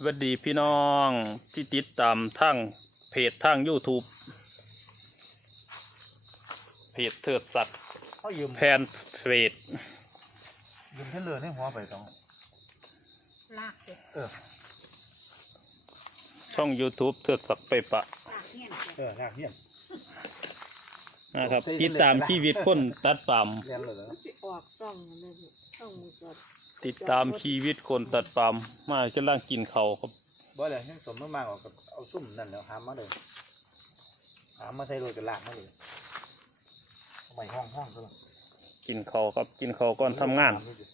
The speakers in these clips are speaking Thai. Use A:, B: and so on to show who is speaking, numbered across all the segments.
A: สวัสดีพี่น้องที่ติดตามทั้งเพจทั้ง YouTube เพจเทิดสัตว์
B: เขายืม
A: แพนเฟจ
B: ยืมเท่าเรือให้หัวไปต้อง
C: ลากเลย
B: เออ
A: ช่อง YouTube เทิดสัตว์ไปปะ
C: ลากเงี้ย
B: เออลากเฮียน
A: นะครับติดตามชีวิตคนตัดปาม
B: เรียนเลยเหรอ
C: สิออกต้องเลยต้องมือก่อน
A: ติดตามชีวิตคนตัดปามมากำลังกินเขาวครับ
B: บ่เลยให้สมมากๆออกกับเอาซุ่มนั่นแล้วหามมาเลยหามมาใส่รถกับลากมาเลยเอาไปห้องห้องก็แล้ว
A: กินเขาวครับกินเขาวก่อนทำงาน
C: อยู่นี่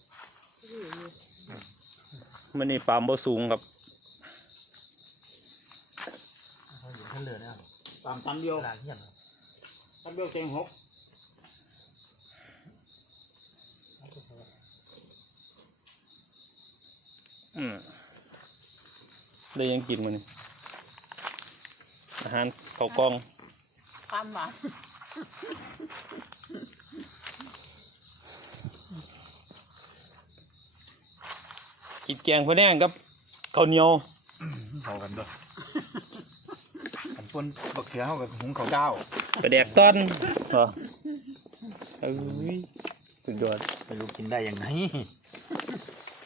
A: มันนี่ปามบ่สูงครับ
B: เขายืมเท่าเรือเนี่ย
A: ปามตันเดียว
B: ลากเฮียน
A: ตันเดียวเจงหก อืมได้ยังกินมันอาหารข้าวกล้อง
C: ความหวาน
A: กินแกงพะแนงกับข้าวเหนียว
B: เขากันด้วยอันปนบักเขือเขากับหุงเขาวเจ้า
A: ไปแดกต้นเหรอเอ้ยสุดยอด
B: ไม่รู้กินได้ยังไง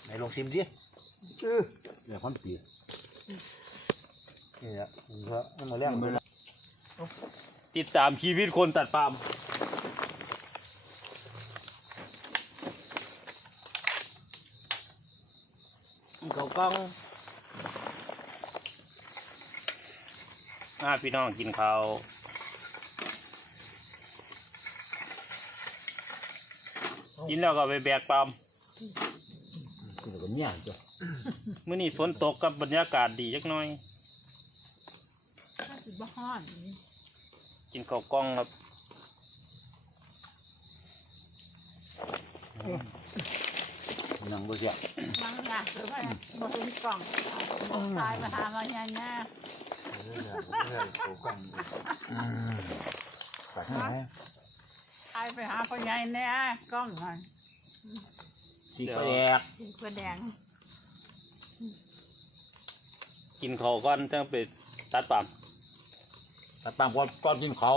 B: ไหนลองชิมสิ เออเดี๋ยวพันปีนี่แหละมันก็มันมาเลี้ยงมัน
A: ติดตามชีวิตคนตัดปาล์มข้าวกล้องมาพี่น้องกินข้าวกินแล้วก็ไปแบกปาล์ม
B: กิ นกับเนี่ยจ้ะ
A: มื้อนี้ฝนตกกับบรรยากาศดีจักหน่อย
C: ถ้าสิบ่ฮ้อน
A: กินข้าวกล้องครับ
B: นังบ่เสีย
C: มังลากหรือว่าบ่ถึงกล่องเอาตายมาหามาแย่แน่
B: เรื่อยๆเรื่อยๆโกกังอืมปัดให้ไหม
C: ตายไปหาพ่อใหญ่แน่กล้องหน่อย
B: สีกระแดก
C: กินเพื่อแดง
A: กินข้าวก่อนจังไปตัดปาล์ม
B: ตัดตามก่อนก่อนกินเขา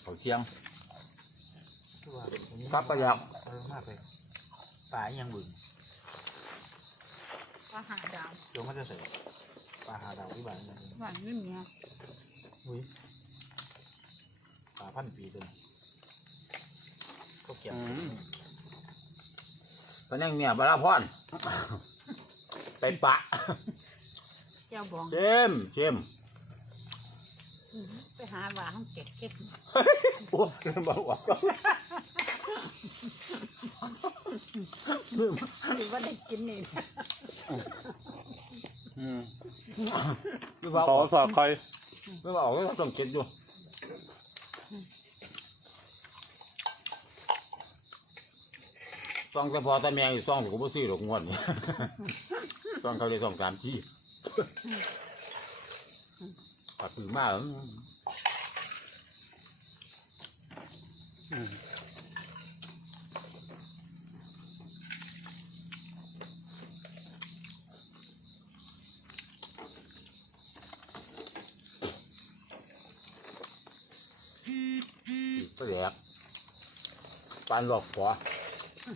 B: เขาเที่ยงตับกระยากเออมากเลยปลาอีหยังบึง
C: ก็หาดาว
B: เดี๋ยวมันจะใส่ปลาหาดาวที่บ้านนั่น
C: หวานไม่มีอะ
B: อุ้ยปลาพันปีตัวนี้ เขาเกี่ยว
A: อืม
B: ตอนนี้เมียบาลาพรไปปะ
C: เจ้าบอง
B: เจมเจม
C: ไปหาหวานเก็บเก็บ
B: โอ้เจมบอกว่า
C: หรือว่าได้กินนี่
A: อืม
B: ไม่ว่า
A: ขอสอบใคร
B: ไม่ว่าออกก็ต้องเก็บอยู่ ซองแต่พอต่แมงอยู่ซองผมก็ซื้อดอกงวดนี่ซองเขาได้ซองสามที่ปัดปืนมากก็แดกปานหลอกหัว
C: คน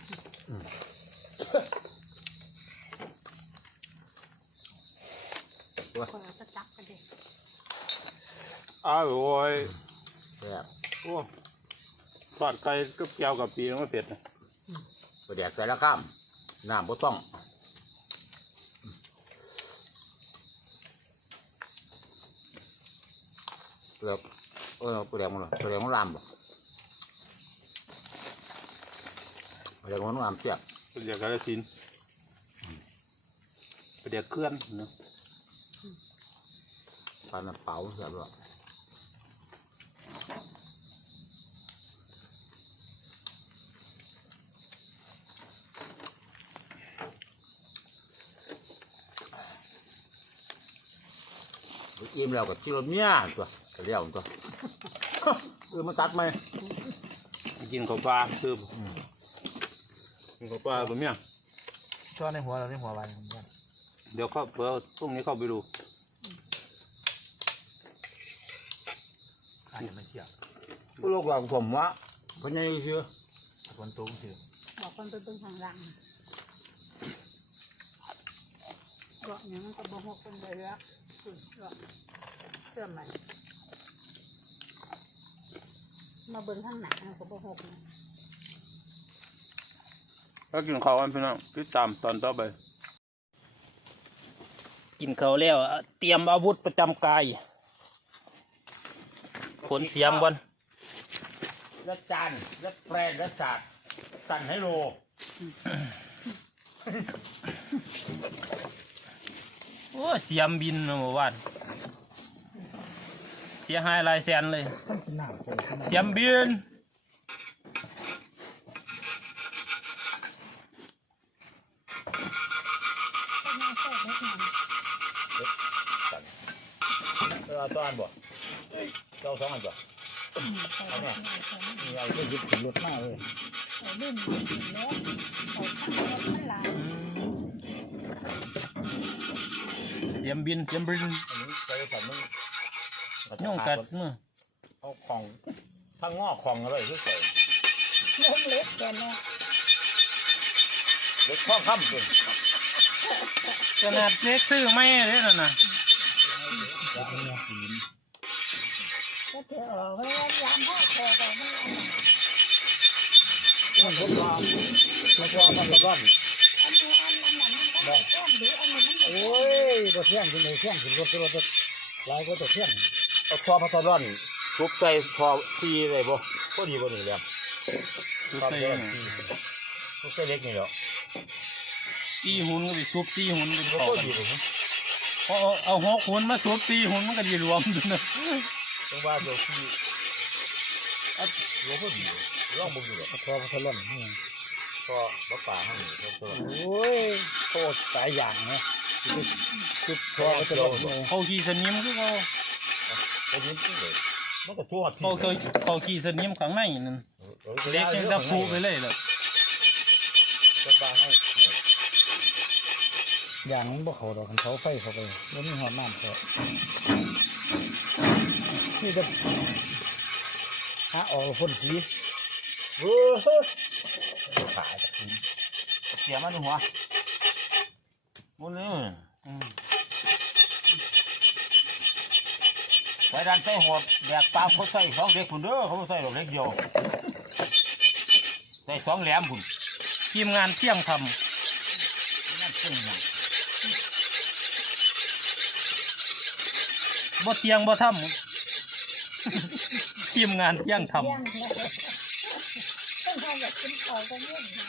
C: เราก็จับกันเด็ก
A: อ้าวโอ้ย
B: แดก
A: โอ้ทอดไก่กับแก้วกับปีมันเผ็ดนะ
B: ก็แดกใส่ละข้ามน้ำบ่ต้องเปลือกเออเปลือกมันเหรอเปลือกมันลามบ่ เปลือกมันลามเสียบ
A: เป็นเดียวกันสินเป็นเดียวเคลื่อนเนาะ
B: ปลาน้ำเปล่าเสียบหรออิ่มแล้วก็ชิลเมียตัวก็เลี้ยวตัวเออมันตัดไหม
A: กินข้าวปลาคืออ กินข้าวปลาตัวเนี้ย
D: ชอบในหัวเราในหัววายของมัน
A: เดี๋ยวเข้าเดี๋ยวพรุ่งนี้เข้าไปดู
D: อาจจะไม่เชื่อ
A: ผู้ลูกหลานผมว่าพญายเชื่อ
D: คนตรงเชื่อ
C: บอกคนเป็นทางหลังเกาะเนี่ยมันก็บ่หกเป็นเลยละเกาะเสื้อใหม่มาเบิ่งข้างหน้าก็บ่หกนะ
A: ก็กินข้าวกันพี่น้องติดตามตอนต่อไป กินข้าวแล้วอะเตรียมอาวุธประจำกายขนเสียมก่อน
D: และจานและแปรและสาดสั่นให้โล
A: โอ้เสียมบินเมื่อวานเสียหายหลายแสนเลย
D: ต้องกินน้ำคนข้าง
A: เสียมบิน
D: เออเอาตัวอันบ่เอาสองอันบ่เอาเนี่ยนี่เอาไปหยิบขึ้นรถมาเลย
C: เอาเล่นมาถึงแล้วเอาข้างรถมันหลาย
A: เสียมบินเสียมบิน
D: อันนี้ใส่สันมึง
A: ยุ่งกัดมือ
D: เอาของทั้งงอกของอะไรที่ใส่
C: เล็กเล็กแกเนี่ย
D: เด็กข้องค่ำจน
A: ขนาดเล็กซื้อไม่เลยนั่นน่ะ
C: ก็เถอะเอาไว้ยามพ่อคอก็ไม่เอา
D: มันทดลองมันก็มันร้อน
C: อันนี้อันนั้นมันก็ได้แก้มดีอันนี้มัน
D: โอ้ยบ่เที่ยงขึ้นเลยเที่ยงขึ้นรถรถรถหลายก็ตัวเที่ยงเอาคอพัทร้อนทุบใจคอทีเลยบ่ก็ดีบ่นี่แหละ
A: ซุป
D: ความ
A: ใส่
D: เร็วทีทุบใจเล็กนี่แหละ
A: ตีหุ่นก็ไปซุปตีหุ่นเป็น
D: ก็
A: เข้า
D: ก็
A: กัน
D: เลย
A: เอาเอาเอาหกหุ่นมาซุปตีหุ่นมันก็ดีรวมด้วยนะ
D: ต้องว่าเดี๋ยวทีอะหลวงพ่อดีร้องบ่ดีคอพัทร้อนนี่ก็บ่ป่าให้นี่ก็โอ้ยโคตรสายอย่างนะคือคอพัทร้อนนี่
A: เขาขี่สนิมคือเขา
D: โอ้ยจริงเลยมันก็ทั่ว
A: เขาเคยเขาขี่สนิมข้างในนั่นเล็กยังตะพูไปเลยแหละ
D: จะบางให้ อย่างมันบ่เขาดอกคันเขาไฟเขาไปแล้วมีหอดน้ำเขานี่จะหาออกพ่นสีเว้ยขายตะคุนเสียมันหัวมันนี่ไปดันใส่หัวแบกตามเขาใส่สองเล็กคุณเด้อเขาใส่ดอกเล็กเดียวใส่สองแหลมคุณ
A: ทีมงานเที่ยงท
D: นั่นเป็นหยัง
A: บ่เที่ยงบ่ทำ ทีมงานเที่ยงท
C: เลี้ยงเลยต้องทำแบบกินข้าวกันเลี้ยงนะ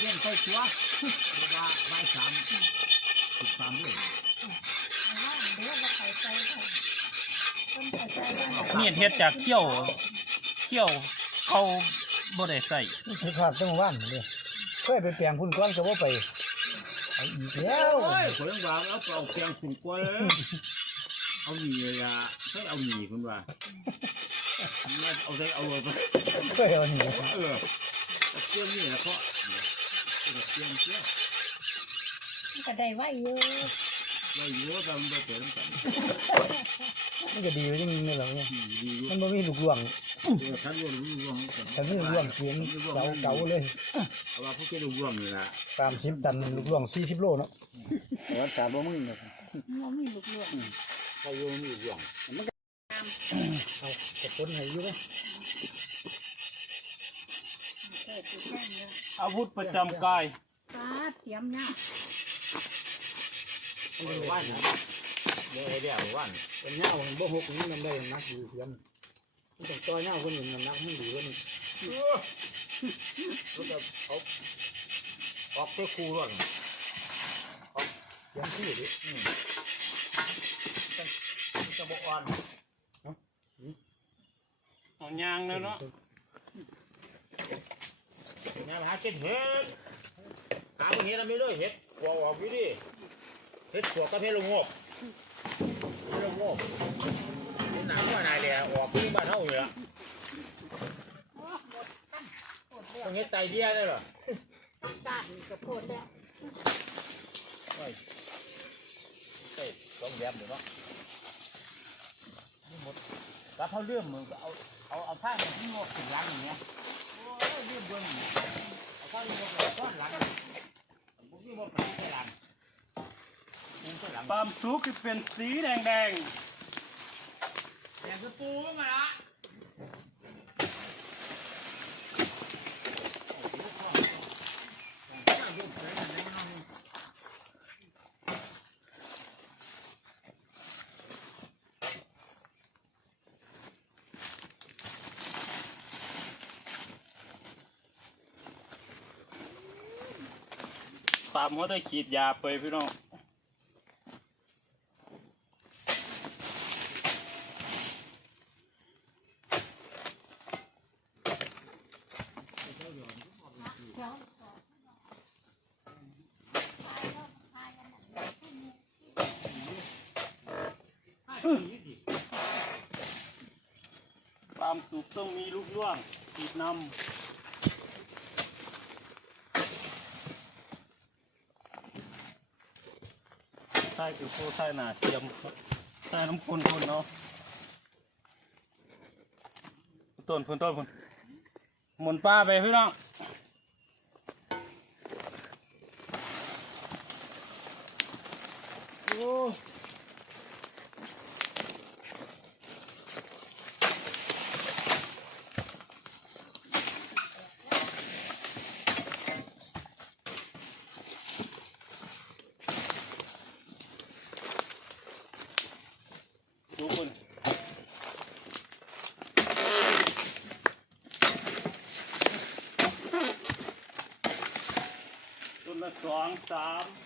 D: เลี้ยงใส่ตัวว่าใบายสามสิบสามเลย
C: ว่าเดี๋ยวเราใส่ใจก่อนต้นใส่ใจก่อน
A: มีดเฮ็ดจากเขี้ยว เขี้ยวเขาบ่ได้ใส่
D: ผิดพลาดตั้งวันเลยเคยไปเปลี่ยนคุณก้อนก็บ่าไป เอาอีกแล้ว
B: โอ้ยคนยังว่าเอาเอาเพียงคุณกล้วยเลยเอาหนีเลยอะใช่เอาหนีคุณว่าไม่เอาใส่เอาเลยไป
D: เคยเอาหนี
B: เออเอาเพียงนี่แหละเพราะเอาเพียงเพียง
C: ก็ได้ไว้อยู่
B: เราอยู่กันไปเจอกัน
D: มันก็ดีไปยังนี่แหละเนี่ย
B: ดีอยู่
D: มันบ่มีลูกหลวง
B: เออท่านรู้รู้ร่วงกัน
D: แต่มีลูกหลวงเสียงเก่าเก่าๆเลย
B: เอาว่าพวกแกรู้ร่วงนี่แหละ
D: สามสิบตันลูกหลวงสี่สิบโลเนาะ
B: เออสามบ่มึงเนี่ย
C: มันมีลูกเลือด
B: ใครอยู่มีร่วง
D: เอากระตุ้นให้อยู่เลย
C: เกิดอยู่แค่นี้
A: อาวุธประจำกาย
C: ป้าเตรียมเนี่ย
D: ว่านนะ
B: เดี๋ยวให้เดี๋ยววัน
D: เป็นเงาบ่หกนี่นำได้นักดีเทียม มันต้องต่อเงาคนอื่นมันนักมันดีกว่านี่
B: ก็จะเอาออกเส้คูร่วง
D: เทียมที่ดิ
B: จะบ่อ่อน
A: เอายางแล้วเนาะ
B: งานหาเก็ดเห็ดหาคนเห็ดอะไรไม่ได้เห็ดหัวออกอยู่ดิเห็ดหัวกับเห็ดลงงบเห็ดลงงบเห็ดหนังว่านายเลยออกที่บ้านเฮาอยู่ละ
C: โอ้หมด ตั้งหมดเลือด
B: ต้องเฮ็ดไตเดียได้เหรอ
C: ก้านกระโพดแล้ว
B: ไม่ใช่ต้องแยมหรือเนาะนี่หมดแล้วเขาเลื่อมมือก็เอาเอาเอาผ้ามันที่งอกถึงหลังอย่างเงี้ยโอ้ยเลื่อมเบิ้งเอาผ้าที่งอกไปก้อนหลังพวกนี้มันไปที่หลังปูไปหลัง
A: ความสุกที่เป็นสีแดง
B: แต่คือปูมาละ
A: ๆปามเขาได้ขีดยาไปพี่น้องความสุขต้องมีลูกล่วงขีดนำ ใต้คือผู้ใต้หนาเทียมใต้น้ำคุณคุณเนาะต้นพุ่นต้นพุ่นหมุนป้าไปพี่น้องโอ้ ดูคุณต้ น